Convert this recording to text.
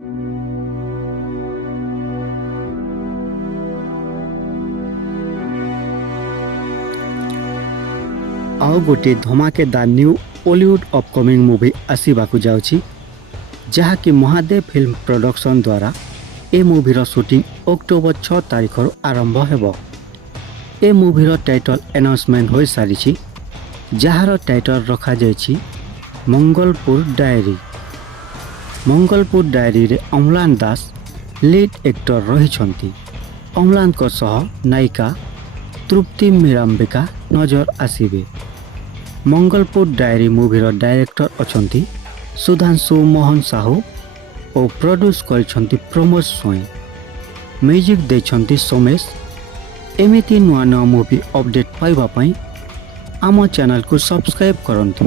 ଆଉ ଗୋଟିଏ ଧମାକେଦାର ନ୍ୟୁ ବଲିଉଡ୍ ଅପକମିଂ ମୁଭି ଆସିବାକୁ ଯାଉଛି, ଯାହାକି ମହାଦେବ ଫିଲ୍ମ ପ୍ରଡକ୍ସନ ଦ୍ୱାରା ଏ ମୁଭିର ସୁଟିଂ ଅକ୍ଟୋବର 6 ତାରିଖରୁ ଆରମ୍ଭ ହେବ। ଏ ମୁଭିର ଟାଇଟଲ ଆନାଉନ୍ସମେଣ୍ଟ ହୋଇସାରିଛି, ଯାହାର ଟାଇଟଲ ରଖାଯାଇଛି ମଙ୍ଗଲପୁର ଡାଏରୀ। ମଙ୍ଗଲପୁର ଡାଏରୀରେ ଅମ୍ଲାନ ଦାସ ଲିଡ୍ ଏକ୍ଟର ରହିଛନ୍ତି। ଅମ୍ଲାନଙ୍କ ସହ ନାୟିକା ତୃପ୍ତି ମୀରାମ୍ବିକା ନଜର ଆସିବେ। ମଙ୍ଗଲପୁର ଡାଏରୀ ମୁଭିର ଡାଇରେକ୍ଟର ଅଛନ୍ତି ସୁଧାଂଶୁ ମୋହନ ସାହୁ ଓ ପ୍ରଡ୍ୟୁସ କରିଛନ୍ତି ପ୍ରମୋଦ ସ୍ୱାଇଁ। ମ୍ୟୁଜିକ୍ ଦେଇଛନ୍ତି ସୋମେଶ। ଏମିତି ନୂଆ ନୂଆ ମୁଭି ଅପଡେଟ୍ ପାଇବା ପାଇଁ ଆମ ଚ୍ୟାନେଲକୁ ସବସ୍କ୍ରାଇବ୍ କରନ୍ତୁ।